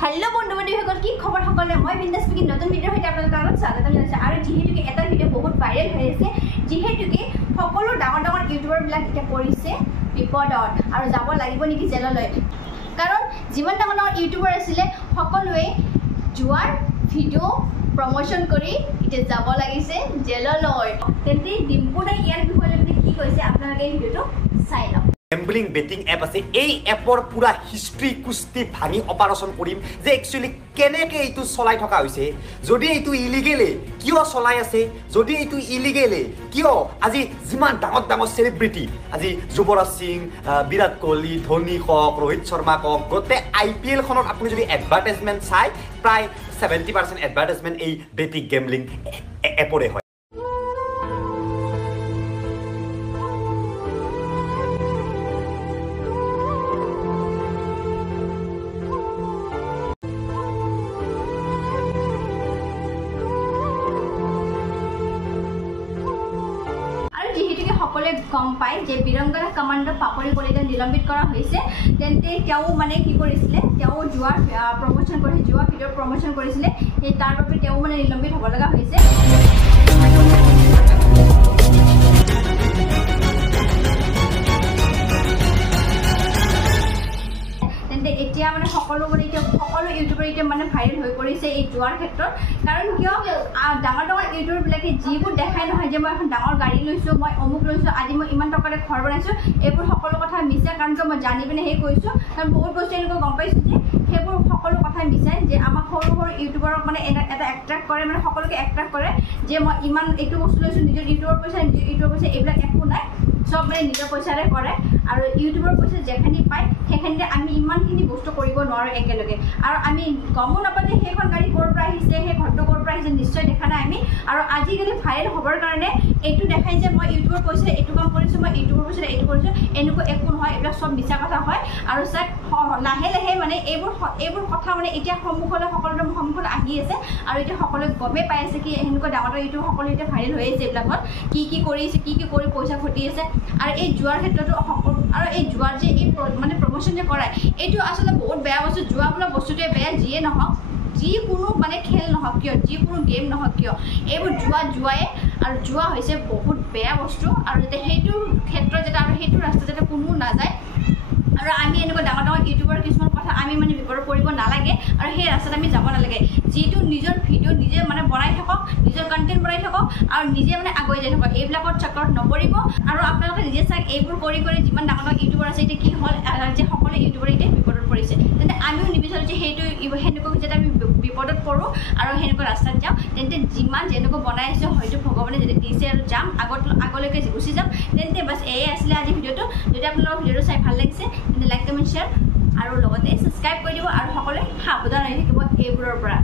hello बंधु बान्धवीসকল কি খবৰ সকলে মই বিন্দাস স্পিকিং নতুন ভিডিঅ হইতে আপোনালোকক স্বাগতম জনাইছো আৰু যেহেতুকে এটা ভিডিঅ বহুত ভাইৰেল হৈ আছে যেহেতুকে সকলো ডাঙৰ ডাঙৰ ইউটিউবাৰ বিলাক এটা পৰিছে বিপদত আৰু যাব লাগিব নেকি জেললৈ কাৰণ যিমান ডাঙৰ ডাঙৰ ইউটিউবাৰ আছিল সকলোৱে জুৱাৰ ভিডিঅ প্ৰমোশন কৰি ইতে যাব লাগিছে জেললৈ তেন্তে ডিম্পুদাই ইয়াৰ বিষয়ে কি কৈছে আপোনালোকে এই ভিডিঅটো চাই লওক গেম্বলিং বেটিং এপ আছে এই এপৰ পুৰা হিষ্ট্ৰী কুস্তি ভাঙি অপাৰেশ্যন কৰিম যে একচুয়ালি কেনেকে এইটো চলাই থকা হৈছে যদি এইটো ইলিগেলে কিয় চলাই আছে যদি এইটো ইলিগেলে কিয় আজি যিমান ডাঙৰ ডাঙৰ সেলিব্ৰিটি আজি যুৱৰাজ সিং বিৰাট কোহলি ধোনী হওক ৰোহিত শৰ্মা হওক গোটে IPL খনত আপুনি যদি এডভাৰটাইজমেন্ট চাই প্ৰায় 70% এডভাৰটাইজমেন্ট এই বেটিং গেম্বলিং এপৰে হয় সকলে গম পায় যে বিৰংগনা কমান্ডাৰ পাপৰি কলিতা নিলম্বিত কৰা হৈছে তেন্তে তেওঁ মানে কি কৰিছিলে তেওঁ জুৱা প্ৰমোশন কৰি জুৱা ভিডিঅ প্ৰমোশন কৰিছিলে এই তাৰ বাবে তেওঁ মানে নিলম্বিত হ'ব লগা হৈছে তেন্তে এতিয়া মানে সকলো ইউটিউবাৰ এতিয়া মানে ভাইৰেল হৈ পৰিছে এই জুৱাৰ ক্ষেত্ৰত কাৰণ কিয় ডাঙৰ ডাঙৰ ইউটিউবাৰ বিলাকে যিবোৰ দেখাই নহয় যে মই এখন ডাঙৰ গাড়ী লৈছো মই অমুক লৈছো আজি মই ইমান টকাৰে ঘৰ বনাইছো এইবোৰ সকলো কথা মিছা কাৰণ মই জানি পিনে সেই কৈছো কাৰণ বহুত বস্তু এনেকৈ গম পাইছো যে সেইবোৰ সকলো কথা মিছাই যে আমাক সৰু সৰু ইউটিউবাৰক মানে এটা এট্ৰাক্ট কৰে মানে সকলোকে এট্ৰাক্ট কৰে যে মই ইমান এইটো বস্তু লৈছো নিজৰ ইউটিউবৰ পইচা এইবিলাক একো নাই সব মানে নিজৰ পইচাৰে কৰে আৰু ইউটিউবৰ পইচা যেখানি পায় সেখানিতে আমি ইমানখিনি বস্তু কৰিব নোৱাৰো একেলগে আৰু আমি গমো নাপাওঁ যে সেইখন গাড়ী ক'ৰ পৰা আহিছে সেই ঘৰটো ক'ৰ পৰা আহিছে নিশ্চয় দেখা নাই আমি আৰু আজিকালি ভাইৰেল হ'বৰ কাৰণে এইটো দেখাই যে মই ইউটিউবৰ পইচা এইটো কাম কৰিছো মই ইউটিউবৰ পইচা এইটো কৰিছো এনেকুৱা একো নহয় এইবিলাক সব মিছা কথা হয় আৰু চাই লাহে লাহে মানে এইবোৰ কথা মানে এতিয়া সন্মুখলৈ সকলোৰে সন্মুখত আহি আছে আৰু এতিয়া সকলোৱে গমে পাই আছে কি এনেকুৱা ডাঙৰ ইউটিউব সকলো এতিয়া ভাইৰেল হৈ আছে এইবিলাকত কি কৰিছে কি কৰি পইচা ঘটি আছে আৰু এই জুৱাৰ ক্ষেত্ৰতো আৰু এই জুৱাৰ যে এই মানে প্ৰমোশন যে কৰায় এইটো আচলতে বহুত বেয়া বস্তু জুৱা বোলা বস্তুটোৱে বেয়া যিয়ে নহওক যিকোনো মানে খেল নহওক কিয় যিকোনো গেম নহওক কিয় এইবোৰ জুৱাই আৰু জুৱা হৈছে বহুত বেয়া বস্তু আৰু যাতে সেইটো ক্ষেত্ৰত যাতে আৰু সেইটো ৰাস্তা যাতে কোনো নাযায় আৰু আমি এনেকুৱা ডাঙৰ ডাঙৰ ইউটিউবৰ কিছুমান কথা আমি মানে বিপদত পৰিব নালাগে আৰু সেই ৰাস্তাত আমি যাব নালাগে যিটো নিজৰ ভিডিঅ' নিজে মানে বনাই থাকক নিজৰ কণ্টেণ্ট বনাই থাকক আৰু নিজে মানে আগুৱাই যাই থাকক এইবিলাকত চক্ৰত নপৰিব আৰু আপোনালোকে নিজে চাওক এইবোৰ কৰি যিমান ডাঙৰ ডাঙৰ ইউটিউবাৰ আছে এতিয়া কি হ'ল যে সকলো ইউটিউবাৰ এতিয়া বিপদত পৰিছে তেন্তে আমিও নিবিচাৰোঁ যে সেইটো সেনেকুৱা যাতে আমি বিপদত পৰোঁ আৰু সেনেকুৱা ৰাস্তাত যাওঁ তেন্তে যিমান যেনেকুৱা বনাই আছোঁ হয়তো ভগৱানে যদি দিছে আৰু যাম আগলৈকে গুচি যাম তেন্তে বাছ এয়াই আছিলে আজি ভিডিঅ'টো যদি আপোনালোকৰ ভিডিঅ'টো চাই ভাল লাগিছে তেন্তে লাইক কমেণ্ট শ্বেয়াৰ আৰু লগতে ছাবস্ক্ৰাইব কৰি দিব আৰু সকলোৱে সাৱধান হৈ থাকিব এইবোৰৰ পৰা